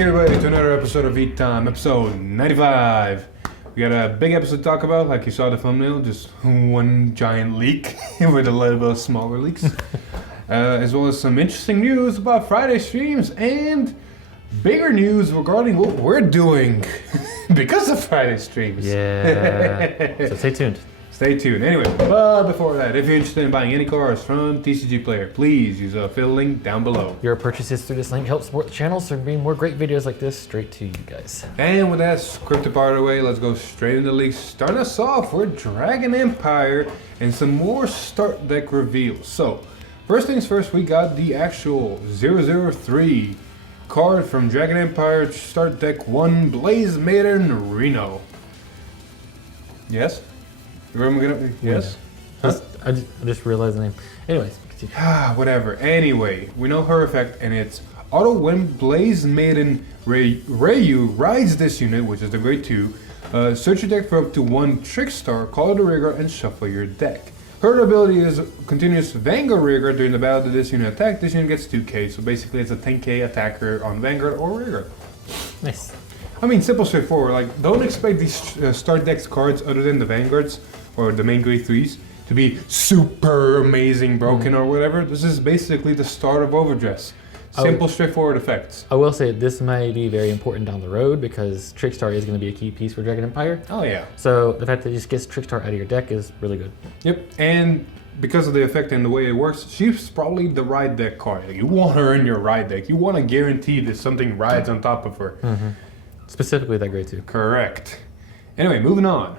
Back everybody to another episode of Eat Time, episode 95. We got a big episode to talk about, like you saw the thumbnail, just one giant leak with a little bit of smaller leaks. As well as some interesting news about Friday streams and bigger news regarding what we're doing because of Friday streams. Yeah, so stay tuned. Stay tuned. Anyway, but before that, if you're interested in buying any cars from TCG Player, please use the affiliate link down below. Your purchases through this link help support the channel, so bring more great videos like this straight to you guys. And with that scripted part of the way, let's go straight into the leaks. Starting us off with Dragon Empire and some more start deck reveals. So, first things first, we got the actual 003 card from Dragon Empire Start Deck 1 Blaze Maiden Reno. Yes? Yes? Huh? I just realized the name. Anyways, continue. Whatever. Anyway, we know her effect, and it's auto when Blaze Maiden Rayu rides this unit, which is the grade 2. Search your deck for up to one Trickstar, call it a rearguard, and shuffle your deck. Her ability is continuous Vanguard rearguard during the battle that this unit attack. This unit gets 2k, so basically it's a 10k attacker on Vanguard or rearguard. Nice. I mean, simple, straightforward. Like, don't expect these start decks cards other than the Vanguards or the main grade 3s to be super amazing broken or whatever. This is basically the start of OverDress. Simple, straightforward effects. I will say this may be very important down the road because Trickstar is going to be a key piece for Dragon Empire. Oh yeah. So the fact that it just gets Trickstar out of your deck is really good. Yep, and because of the effect and the way it works, she's probably the ride deck card. Like, you want her in your ride deck. You want to guarantee that something rides on top of her. Specifically that grade 2. Correct. Anyway, moving on.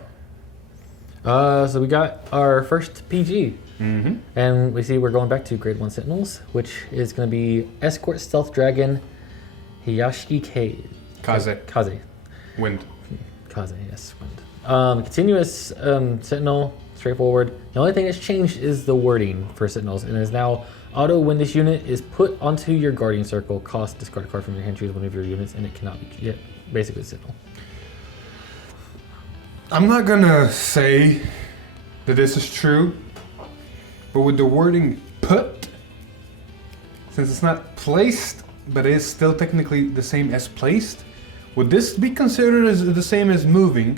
So we got our first PG. And we see we're going back to grade 1 Sentinels, which is going to be Escort Stealth Dragon Hayashiki Kaze. Wind. Kaze, yes, wind. Continuous Sentinel, straightforward. The only thing that's changed is the wording for Sentinels, and is now auto when this unit is put onto your Guardian Circle, cost discard a card from your hand, choose one of your units, and it cannot be basically Sentinel. I'm not gonna say that this is true, but with the wording put, since it's not placed, but it is still technically the same as placed, would this be considered as the same as moving?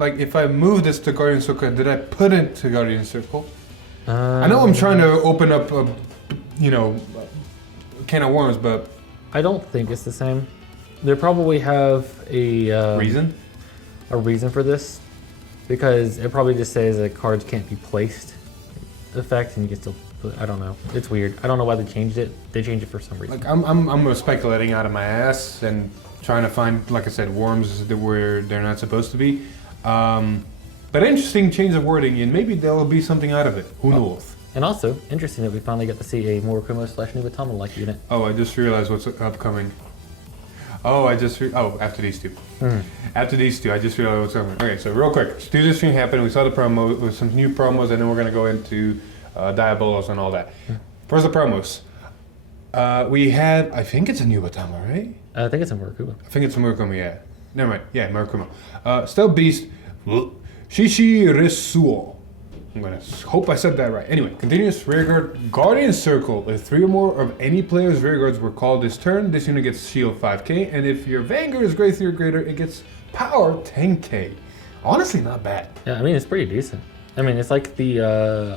Like, if I move this to Guardian Circle, did I put it to Guardian Circle? I know I'm trying to open up a, can of worms, but I don't think it's the same. They probably have a reason? A reason for this, because it probably just says that cards can't be placed effect, and you can still put, I don't know. It's weird. I don't know why they changed it. They changed it for some reason. Like, I'm speculating out of my ass and trying to find, like I said, worms where they're not supposed to be. But interesting change of wording, and maybe there will be something out of it. Who knows? And also, interesting that we finally got to see a Murakumo / Nubatama-like unit. Oh, I just realized what's upcoming. Oh, after these two. After these two, I just realized what's coming. Okay, so real quick, Studio Stream happened. We saw the promo with some new promos, and then we're gonna go into Diabolos and all that. First, the promos. We have, I think it's a new Batama, right? I think it's a Murakumo. I think it's a Murakumo, yeah. Never mind. Yeah, Murakumo. Stealth Beast, Shishi Risuo. I'm gonna hope I said that right. Anyway, continuous rearguard Guardian Circle. If 3 or more of any player's rearguards were called this turn, this unit gets shield 5k, and if your Vanguard is grade 3 or greater, it gets power 10k. Honestly, not bad. Yeah, I mean, it's pretty decent. I mean, it's like the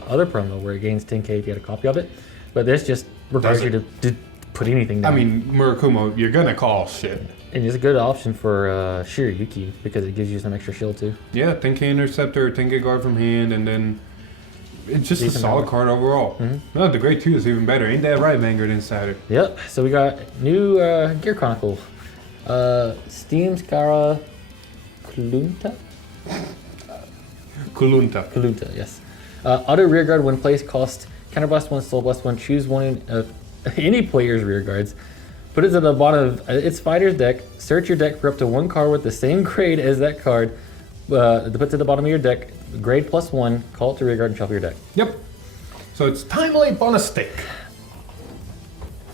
other promo where it gains 10k if you had a copy of it, but this just requires you to put anything down. I mean, Murakumo, you're gonna call shit. And it's a good option for Shiryuki because it gives you some extra shield too. Yeah, 10k Interceptor, 10k guard from hand, and then it's just a solid card overall. No, the grade 2 is even better. Ain't that right, Vanguard Insider? Yep. So we got new Gear Chronicle. Steam Skara Kulunta? Kulunta, yes. Auto rearguard when placed cost counterblast 1, soul blast 1. Choose one of any player's rearguards. Put it to the bottom of its fighter's deck. Search your deck for up to one card with the same grade as that card. Put it to the bottom of your deck. Grade +1. Call it to rearguard and shuffle your deck. Yep. So it's Time Lamp on a stick.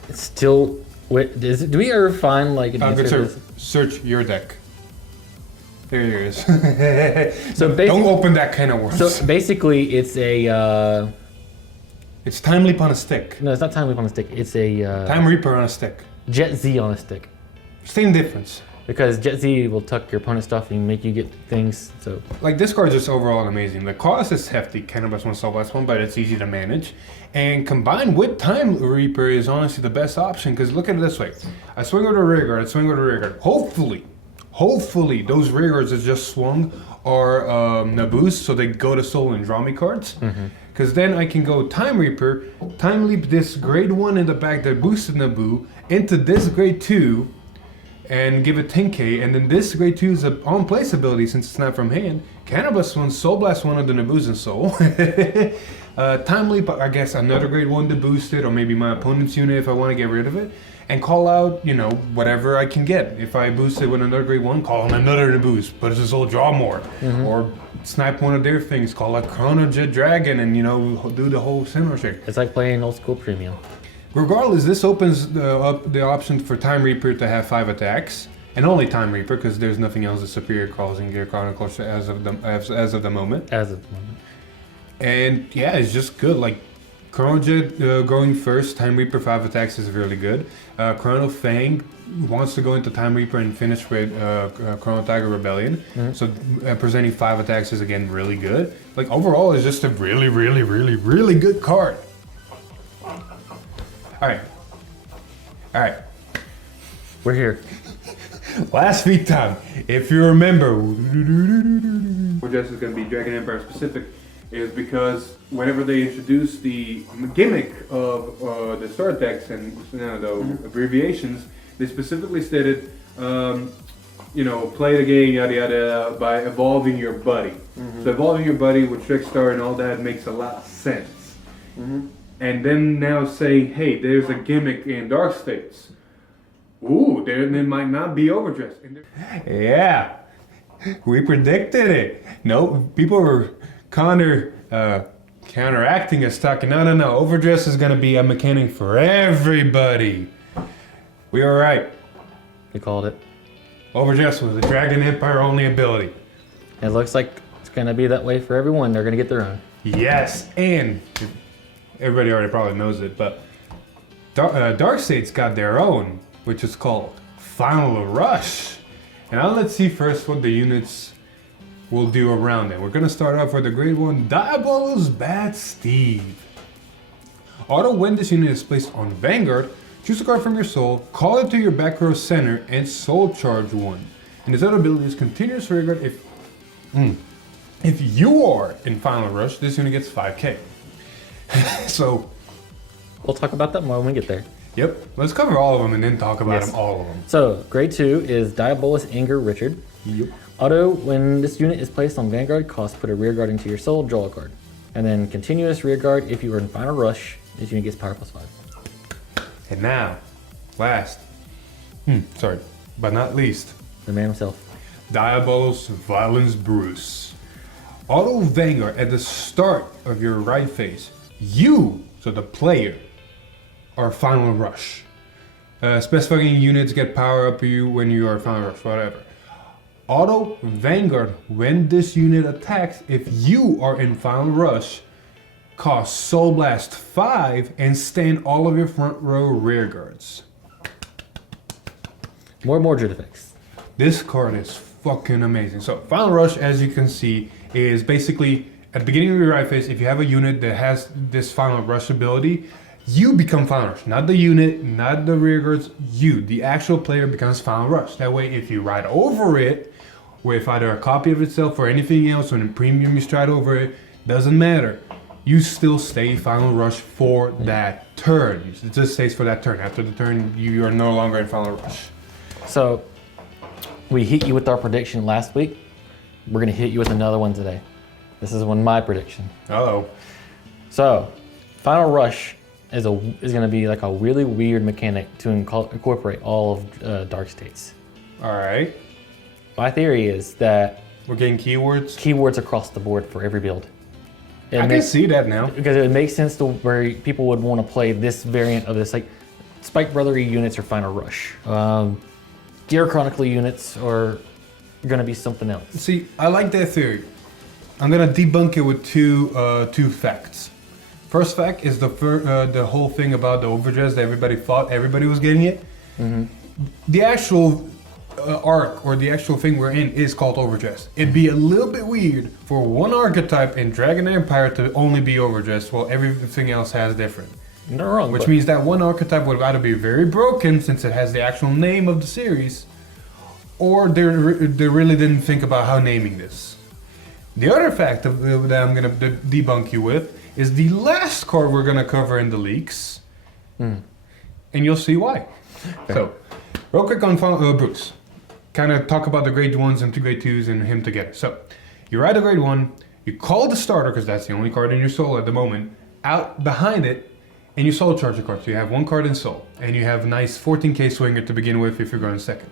It's still. Wait, do we ever find like an answer to this? Search your deck. There it is. So don't open that kind of worms. So basically, it's a. It's Time Leap on a stick. No, it's not Time Leap on a stick. It's a. Time Reaper on a stick. Jet Z on a stick. Same difference. Because Jet Z will tuck your opponent's stuff and make you get things. So Like this card is just overall amazing. The cost is hefty, Cannabis 1 Soul Blast 1, but it's easy to manage. And combined with Time Reaper is honestly the best option, because look at it this way. I swing with a rear guard, I swing with a rear guard. Hopefully those rear guards that just swung are Naboos, so they go to soul and draw me cards. Because then I can go Time Reaper, Time Leap this grade 1 in the back that boosted Naboo into this grade 2, and give it 10k, and then this grade 2 is a on-place ability since it's not from hand. Cannabis 1, Soul Blast 1 of the Naboos and Soul. Time Leap, I guess another grade 1 to boost it, or maybe my opponent's unit if I want to get rid of it. And call out, you know, whatever I can get. If I boost it with another grade 1, call on another to boost, but it's just all draw more. Or snipe one of their things, call out Chrono Jet Dragon, and, you know, do the whole Sentinel shit. it's like playing old school premium. Regardless, this opens up the option for Time Reaper to have 5 attacks, and only Time Reaper, because there's nothing else that Superior calls in Gear Chronicle as of the moment. As of the moment. And yeah, it's just good. Like Chrono Jet going first, Time Reaper 5 attacks is really good. Chrono Fang wants to go into Time Reaper and finish with Chrono Tiger Rebellion. So presenting 5 attacks is again really good. Like overall, it's just a really, really, really, really good card. All right. We're here. Last week time, if you remember, OverDress is going to be Dragon Empire specific, is because whenever they introduced the gimmick of the start decks and the abbreviations, they specifically stated, you know, play the game yada yada by evolving your buddy. So evolving your buddy with Trickstar and all that makes a lot of sense. And then now say, hey, there's a gimmick in Dark States. Ooh, there might not be OverDress. Yeah, we predicted it. No, people were counteracting us, talking, no, OverDress is gonna be a mechanic for everybody. We were right. We called it. OverDress was a Dragon Empire only ability. It looks like it's gonna be that way for everyone. They're gonna get their own. Yes, and everybody already probably knows it, but Dark State's got their own, which is called Final Rush. And now let's see first what the units will do around it. We're gonna start off with the grade 1 Diabolus Bad Steve. Auto, when this unit is placed on Vanguard, choose a card from your soul, call it to your back row center, and soul charge 1. And this other ability is continuous rearguard if you are in Final Rush, this unit gets 5k. So we'll talk about that more when we get there. Yep, let's cover all of them and then talk about them, all of them. So grade 2 is Diabolus Anger Richard. Yep. Auto, when this unit is placed on Vanguard, cost put a rear guard into your soul, draw a card. And then continuous rear guard, if you are in Final Rush, this unit gets power +5. And now, last, but not least, The man himself. Diabolus Violence Bruce. Auto Vanguard at the start of your right phase. You, so the player, are Final Rush. Specifying units get power up you when you are Final Rush, whatever. Auto Vanguard, when this unit attacks, if you are in Final Rush, cost Soul Blast 5 and stand all of your front row rear guards. More Mordred effects. This card is fucking amazing. So Final Rush, as you can see, is basically at the beginning of your right phase, if you have a unit that has this Final Rush ability, you become Final Rush. Not the unit, not the rear guards, you, the actual player, becomes Final Rush. That way, if you ride over it, with either a copy of itself or anything else, or in premium you stride over it, doesn't matter. You still stay Final Rush for that turn. It just stays for that turn. After the turn, you are no longer in Final Rush. So we hit you with our prediction last week. We're gonna hit you with another one today. This is my prediction. Uh-oh. So Final Rush is gonna be like a really weird mechanic to incorporate all of Dark States. All right. My theory is that We're getting keywords. Keywords across the board for every build. I can see that now. Because it makes sense to where people would want to play this variant of this, like Spike Brotherly units or Final Rush. Gear Chronicle units are going to be something else. See, I like that theory. I'm gonna debunk it with two facts. First fact is the whole thing about the OverDress that everybody thought everybody was getting it. the actual arc or the actual thing we're in is called OverDress. It'd be a little bit weird for one archetype in Dragon Empire to only be OverDress while everything else has different. Not wrong. Which means that one archetype would either be very broken since it has the actual name of the series, or they really didn't think about how naming this. The other fact that I'm going to debunk you with is the last card we're going to cover in the leaks, and you'll see why. Okay. So, real quick on Bruce. Kind of talk about the grade 1s and 2 grade 2s and him together. So, you ride a grade 1, you call the starter, because that's the only card in your soul at the moment, out behind it, and you soul charge a card. So you have one card in soul, and you have a nice 14k swinger to begin with if you're going second.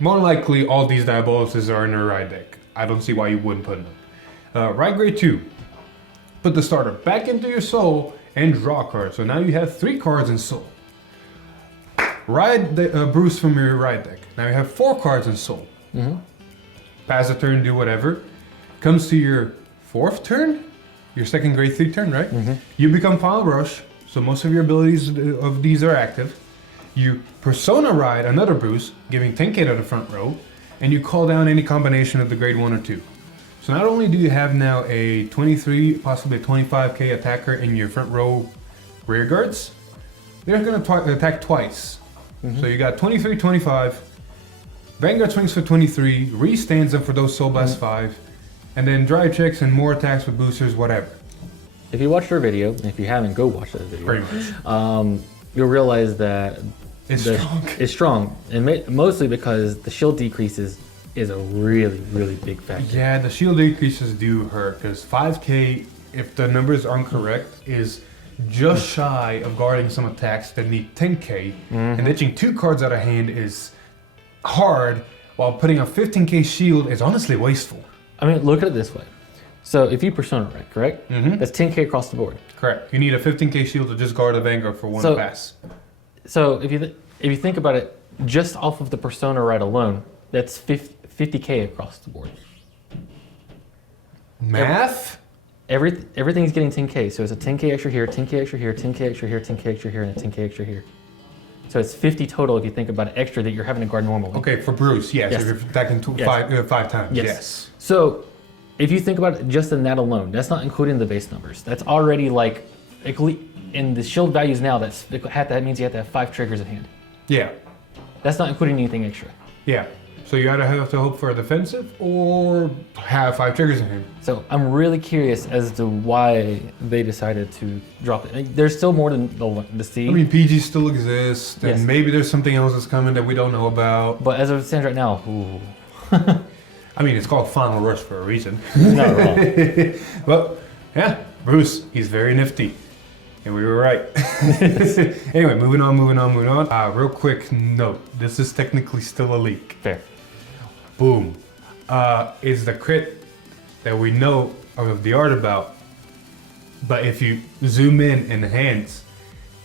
More likely, all these Diaboluses are in a ride deck. I don't see why you wouldn't put them. Ride grade 2. Put the starter back into your soul and draw a card. So now you have 3 cards in soul. Ride the Bruce from your ride deck. Now you have 4 cards in soul. Pass a turn, do whatever. Comes to your 4th turn, your 2nd grade 3 turn, right? You become Final Rush, so most of your abilities of these are active. You Persona Ride another Bruce, giving 10k to the front row, and you call down any combination of the grade 1 or 2. So not only do you have now a 23, possibly a 25k attacker in your front row rear guards, they're going to attack twice. So you got 23, 25, Vanguard swings for 23, re-stands them for those Soul Blast 5, and then drive checks and more attacks with boosters, whatever. If you watched our video, and if you haven't, go watch that video. Pretty much. You'll realize that It's strong, and mostly because the shield decreases is a really, really big factor. Yeah, the shield decreases do hurt, because 5k, if the numbers aren't correct, is just shy of guarding some attacks that need 10k, and ditching 2 cards out of hand is hard, while putting a 15k shield is honestly wasteful. I mean, look at it this way. So if you Persona Ride, correct? That's 10k across the board. Correct. You need a 15k shield to just guard a Vanguard for one pass. So if you think about it, just off of the Persona Ride alone, that's 50k across the board. Math? Everything's getting 10k, so it's a 10k extra here, 10k extra here, 10k extra here, 10k extra here, and a 10k extra here. So it's 50 total if you think about it extra that you're having to guard normally. Okay, for Bruce, yes. If you're attacking 5 times, yes. So if you think about it just in that alone, that's not including the base numbers. That's already like, in the shield values now, that means you have to have 5 triggers in hand. Yeah. That's not including anything extra. Yeah. So you either have to hope for a defensive or have 5 triggers in hand. So I'm really curious as to why they decided to drop it. Like, there's still more than the C. I mean, PG still exists, and Yes. maybe there's something else that's coming that we don't know about. But as it stands right now, ooh. I mean, it's called Final Rush for a reason. Not wrong. Well, yeah, Bruce, he's very nifty. And we were right. Anyway, moving on. Real quick note, this is technically still a leak. Fair. Boom. Is the crit that we know of the art about, but if you zoom in the hands,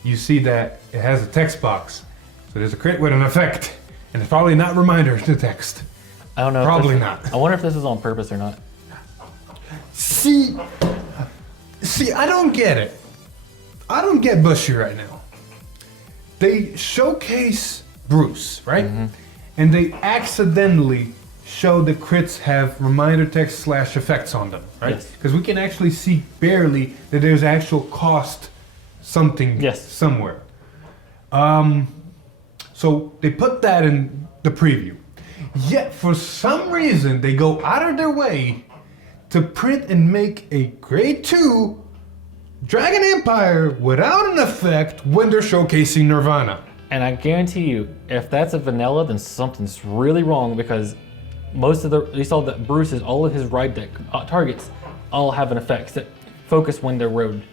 you see that it has a text box. So there's a crit with an effect, and it's probably not reminder to text. I don't know. Probably not. I wonder if this is on purpose or not. See, I don't get it. I don't get Bushy right now. They showcase Bruce, right? And they accidentally show the crits have reminder text / effects on them, right? Yes. Because we can actually see barely that there's actual cost something somewhere. So they put that in the preview. Yet for some reason they go out of their way to print and make a grade 2 Dragon Empire without an effect when they're showcasing Nirvana. And I guarantee you, if that's a vanilla, then something's really wrong, because you saw that Bruce's, all of his ride deck targets all have an effect that focus when they're rode.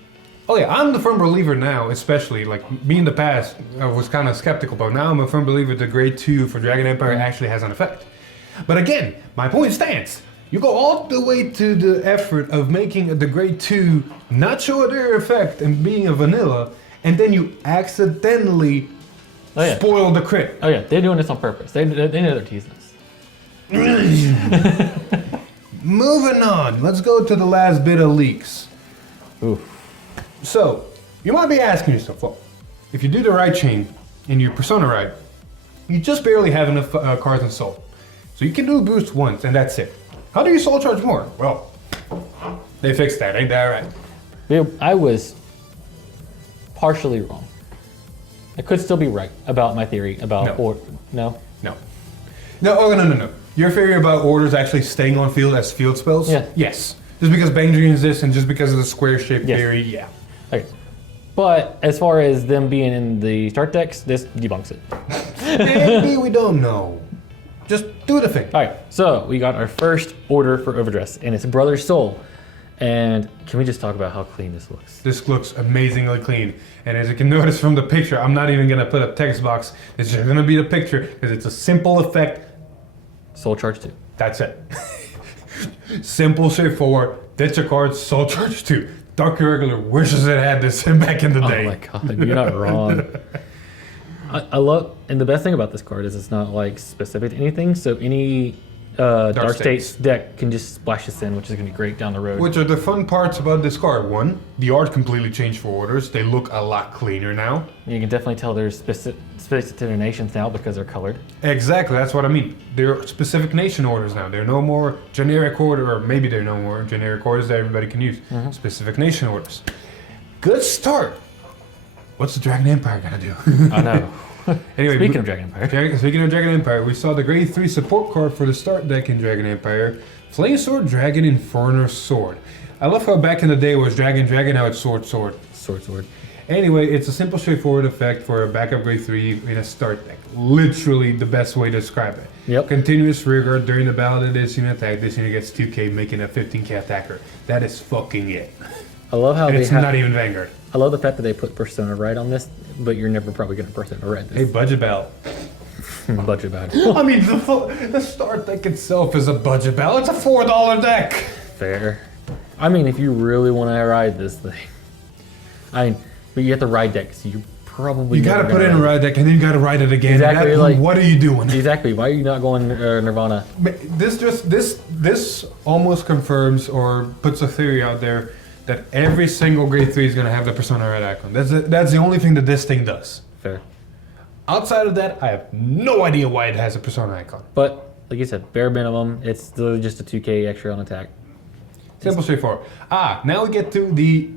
Oh yeah, I'm the firm believer now, especially like me in the past, I was kind of skeptical, but now I'm a firm believer that grade 2 for Dragon Empire actually has an effect. But again, my point stands. You go all the way to the effort of making the grade 2 not show their effect and being a vanilla, and then you accidentally spoil the crit. Oh yeah, they're doing this on purpose. They know they're teasing us. Moving on, let's go to the last bit of leaks. Oof. So, you might be asking yourself, well, if you do the right chain in your Persona ride, You just barely have enough cards in Soul. So you can do a boost once, and that's it. How do you Soul Charge more? Well, they fixed that, ain't that right? Yeah, I was partially wrong. I could still be right about my theory about No. No. Your theory about orders actually staying on field as field spells? Yeah. Yes. Just because Bang Dream exists and just because of the square shape theory, yeah. Okay. But as far as them being in the start decks, this debunks it. Maybe we don't know. Just do the thing. All right, so we got our first order for Overdress, and it's Brother Soul. And can we just talk about how clean this looks? This looks amazingly clean. And as you can notice from the picture, I'm not even going to put a text box. It's just going to be the picture because it's a simple effect. Soul Charge 2. That's it. Simple, straightforward. Ditch a card, Soul Charge 2. Dark Irregular wishes it had this back in the day. Oh my god, you're not wrong. I love, and the best thing about this card is it's not like specific to anything, so any Dark States deck can just splash this in, which is going to be great down the road. Which are the fun parts about this card. One, the art completely changed for orders. They look a lot cleaner now. You can definitely tell there's specific to their nations now because they're colored. Exactly, that's what I mean. They're specific nation orders now. They're no more generic order, or maybe they're no more generic orders that everybody can use. Specific nation orders. Good start. What's the Dragon Empire gonna do? I know. Anyway, Speaking of Dragon Empire. Speaking of Dragon Empire, we saw the grade 3 support card for the start deck in Dragon Empire. Flame Sword, Dragon, Inferno Sword. I love how back in the day it was Dragon, now it's Sword. Sword. Anyway, it's a simple, straightforward effect for a backup grade 3 in a start deck. Literally the best way to describe it. Yep. Continuous rearguard during the battle of this unit attack. This unit gets 2k, making a 15k attacker. That is fucking it. I love how And they it's not even Vanguard. I love the fact that they put Persona Red on this, but you're never probably going to Persona Red Hey, this. budget battle. Budget bad. I mean, the start deck itself is a budget battle. It's a $4 deck. Fair. I mean, if you really want to ride this thing. But you have to ride deck, so you probably You gotta put it in a ride deck and then you gotta ride it again. Exactly, That, like- what are you doing? Exactly. Why are you not going Nirvana? This almost confirms or puts a theory out there that every single grade 3 is gonna have the Persona Red icon. That's the only thing that this thing does. Fair. Outside of that, I have no idea why it has a Persona icon. But like you said, bare minimum. It's literally just a 2k extra on attack. Simple, straightforward. Now we get to the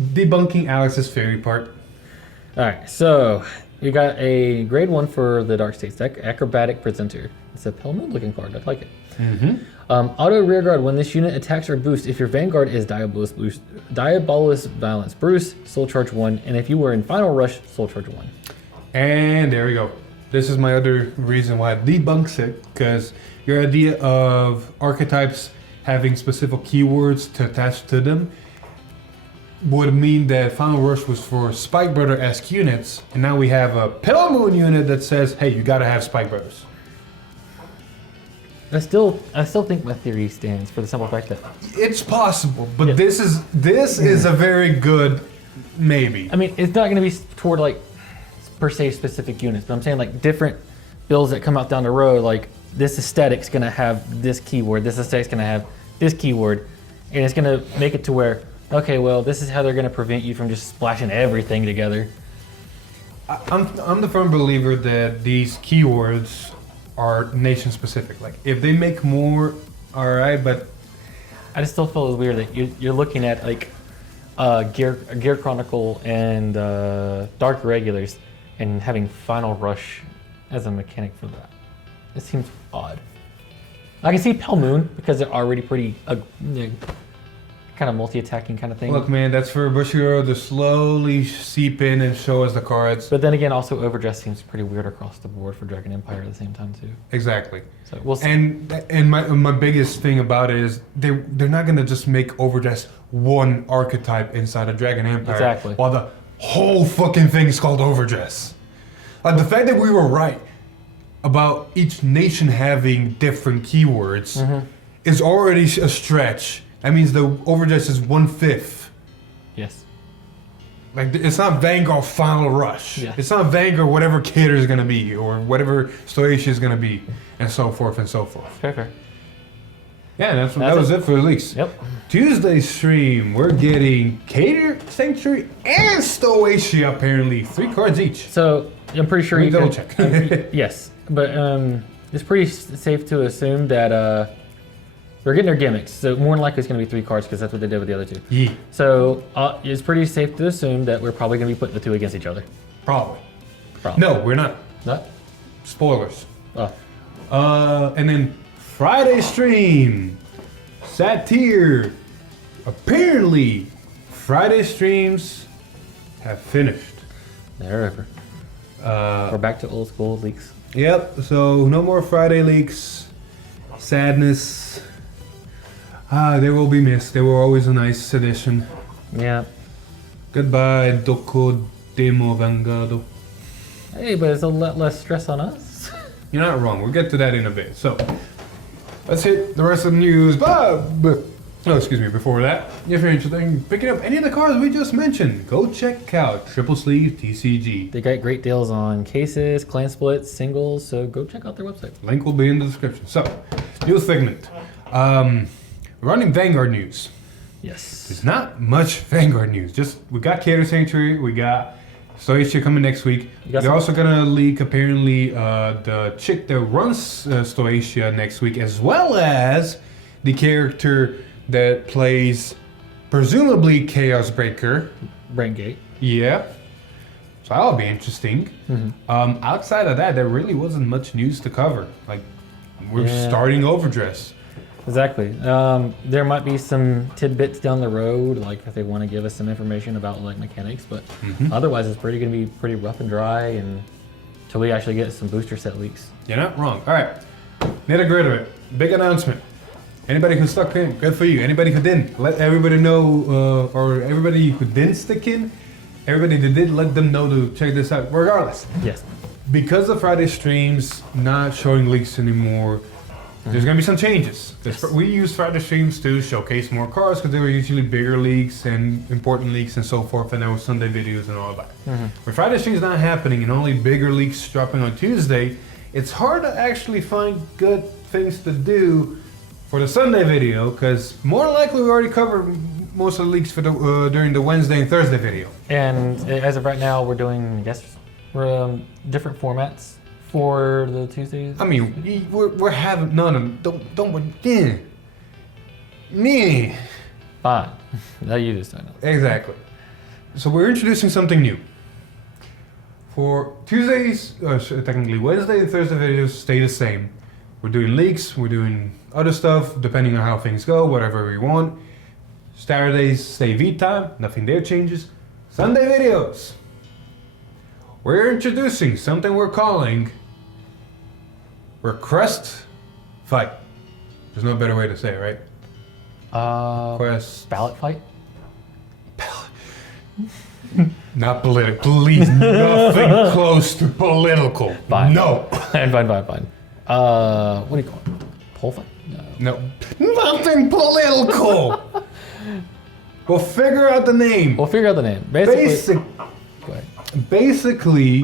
debunking Alex's theory part. All right, so you got a grade 1 for the Dark States deck, Acrobatic Presenter. It's a Pelmoon looking card. I like it. Auto rearguard when this unit attacks or boosts. If your Vanguard is Diabolus Balance, Bruce, Soul Charge 1, and if you were in Final Rush, Soul Charge 1. And there we go. This is my other reason why it debunks it, because your idea of archetypes having specific keywords to attach to them would mean that Final Rush was for Spike Brother-esque units, and now we have a Pelmoon unit that says, hey, you gotta have Spike Brothers. I still think my theory stands for the simple fact that It's possible, but this is a very good maybe. I mean, it's not going to be toward like per se specific units, but I'm saying like different builds that come out down the road. Like this aesthetic's going to have this keyword, this aesthetic's going to have this keyword, and it's going to make it to where okay, well, this is how they're going to prevent you from just splashing everything together. I'm the firm believer that these keywords are nation specific. Like if they make more, all right, but I just still feel it's weird that you're looking at like Gear Chronicle and Dark Regulars and having Final Rush as a mechanic for that. It seems odd. I can see Pelmoon because they're already pretty kind of multi-attacking kind of thing. look, man, that's for Bushiroad to slowly seep in and show us the cards. But then again, also Overdress seems pretty weird across the board for Dragon Empire at the same time too. Exactly. So we'll see. And my biggest thing about it is they're not gonna just make Overdress one archetype inside of Dragon Empire. Exactly. While the whole fucking thing is called Overdress. Like the fact that we were right about each nation having different keywords is already a stretch. That means the Overdress is 1/5. Yes. Like it's not Vanguard Final Rush. Yeah. It's not Vanguard whatever Cater is gonna be or whatever Stoicia is gonna be, and so forth and so forth. Fair. Yeah, that was it for the leaks. Yep. Tuesday's stream, we're getting Cater, Sanctuary, and Stoicia apparently. 3 cards each. So I'm pretty sure Let me you double could, check. yes. But it's pretty safe to assume that they're getting their gimmicks. So more than likely it's going to be 3 cards because that's what they did with the other 2. Yeah. So it's pretty safe to assume that we're probably going to be putting the 2 against each other. Probably. Probably. No, we're not. Not? Spoilers. Oh. And then Friday stream. Satyr. Apparently, Friday streams have finished. They're over. We're back to old school leaks. Yep, so no more Friday leaks. Sadness. They will be missed. They were always a nice addition. Yeah. Goodbye, Doko Demo Vangado. Hey, but it's a lot less stress on us. You're not wrong. We'll get to that in a bit. So, let's hit the rest of the news. Before that, if you're interested in picking up any of the cards we just mentioned, go check out Triple Sleeve TCG. They got great deals on cases, clan splits, singles, so go check out their website. Link will be in the description. So, news segment. Running Vanguard news. Yes. There's not much Vanguard news. Just, we got Cater Sanctuary, we got Stoichia coming next week. They're also gonna leak apparently the chick that runs Stoichia next week, as well as the character that plays presumably Chaos Breaker. Braingate. Yeah. So that'll be interesting. Outside of that, there really wasn't much news to cover. Like, we're starting OverDress. Exactly. There might be some tidbits down the road, like if they want to give us some information about like mechanics, but otherwise it's going to be pretty rough and dry and until we actually get some booster set leaks. You're not wrong. All right. Nitty gritty of it. Big announcement. Anybody who stuck in, good for you. Anybody who didn't, let everybody know, or everybody who didn't stick in, everybody that did, let them know to check this out, regardless. Yes. Because of Friday streams not showing leaks anymore, there's going to be some changes. Yes. We use Friday streams to showcase more cards because they were usually bigger leaks and important leaks and so forth, and there were Sunday videos and all that. With Friday streams not happening and only bigger leaks dropping on Tuesday, it's hard to actually find good things to do for the Sunday video, because more likely we already covered most of the leaks for the during the Wednesday and Thursday video. And as of right now, we're doing, I guess, different formats for the Tuesdays. I mean, we're having yeah. Fine. Now you just don't know. Exactly. So we're introducing something new. For Tuesdays, technically Wednesday and Thursday videos stay the same. We're doing leaks, we're doing other stuff, depending on how things go, whatever we want. Saturdays stay V-time, nothing there changes. Sunday videos. We're introducing something we're calling Request Fight. There's no better way to say it, right? Request. Ballot fight? Not political. Please, nothing close to political. Fine. No. Fine. What do you call it? Poll fight? No. Nothing political. We'll figure out the name. We'll figure out the name. Go ahead. Basically,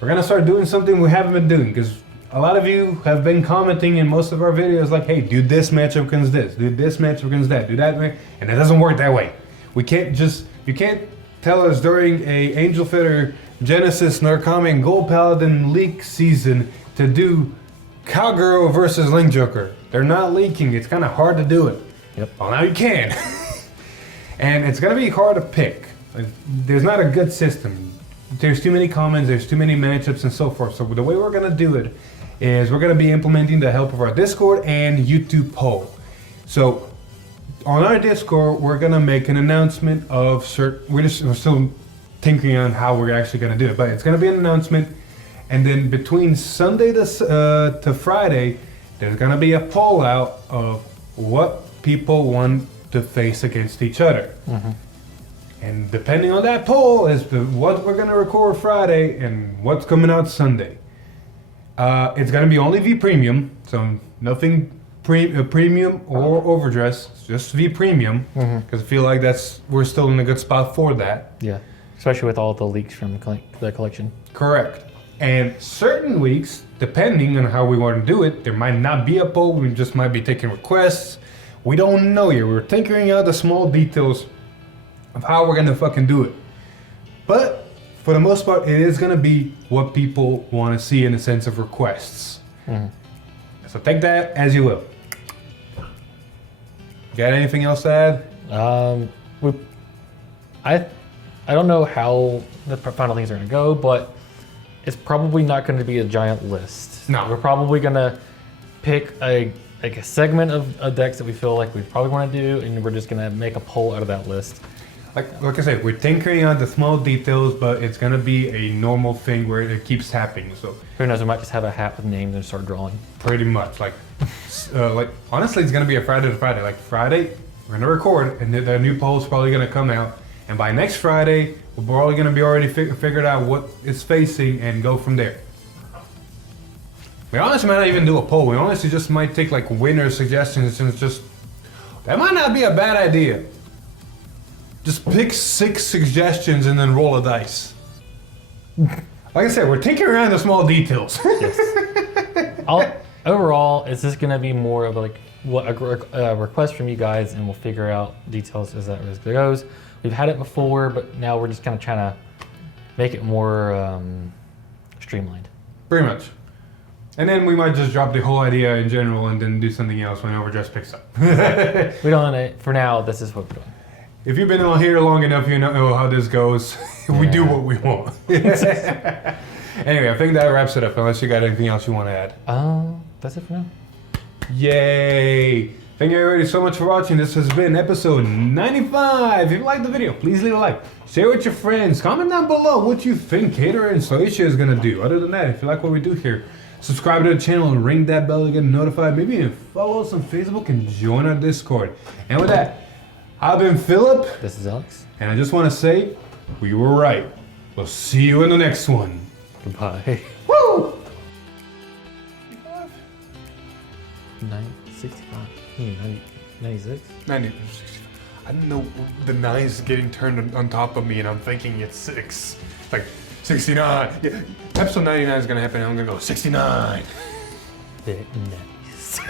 we're gonna start doing something we haven't been doing, because a lot of you have been commenting in most of our videos like, hey, do this matchup against this, do this matchup against that, do that, and it doesn't work that way. You can't tell us during a Angel Fitter, Genesis, Narcomic, and Gold Paladin leak season to do Cowgirl versus Link Joker. They're not leaking. It's kind of hard to do it. Yep. Well, now you can. And it's going to be hard to pick. There's not a good system. There's too many comments, there's too many matchups and so forth. So the way we're going to do it is we're going to be implementing the help of our Discord and YouTube poll. So on our Discord, we're going to make an announcement of certain... We're still tinkering on how we're actually going to do it. But it's going to be an announcement. And then between Sunday to Friday, there's going to be a poll out of what people want to face against each other. And depending on that poll as to what we're going to record Friday and what's coming out Sunday. It's going to be only V Premium, so nothing Premium or OverDress, it's just V Premium, because I feel like we're still in a good spot for that. Yeah, especially with all the leaks from the collection. Correct. And certain weeks, depending on how we want to do it, there might not be a poll, we just might be taking requests. We don't know yet. We're tinkering out the small details of how we're gonna fucking do it. But for the most part, it is going to be what people want to see in the sense of requests. So take that as you will. Got anything else to add? I don't know how the final things are going to go, but it's probably not going to be a giant list. No. We're probably going to pick a segment of decks that we feel like we probably want to do, and we're just going to make a poll out of that list. Like I said, we're tinkering on the small details, but it's going to be a normal thing where it keeps happening. So Who knows, we might just have a hat with names and start drawing. pretty much, like honestly, it's going to be a Friday to Friday. Like Friday, we're going to record, and the new poll's probably going to come out. And by next Friday, we're probably going to be already figured out what it's facing and go from there. We honestly might not even do a poll. We honestly just might take like winner suggestions, and it's just that might not be a bad idea. Just pick 6 suggestions and then roll a dice. Like I said, we're tinkering around the small details. Yes. Overall, it's just going to be more of like a request from you guys, and we'll figure out details as that goes. We've had it before, but now we're just kind of trying to make it more streamlined. Pretty much. And then we might just drop the whole idea in general and then do something else when OverDress picks up. We don't. For now, this is what we're doing. If you've been on here long enough, you know how this goes. We do what we want. Anyway, I think that wraps it up, unless you got anything else you want to add. That's it for now. Yay! Thank you everybody so much for watching. This has been episode 95. If you liked the video, please leave a like. Share with your friends. Comment down below what you think Cater and Salacia is going to do. Other than that, if you like what we do here, subscribe to the channel and ring that bell to get notified. Maybe even follow us on Facebook and join our Discord. And with that, I've been Philip. This is Alex. And I just want to say, we were right. We'll see you in the next one. Goodbye. Woo! 965. 96? 90. I didn't know the 9's getting turned on top of me, and I'm thinking it's 6. Like 69. Yeah. Episode 99 is going to happen, and I'm going to go 69. Nice.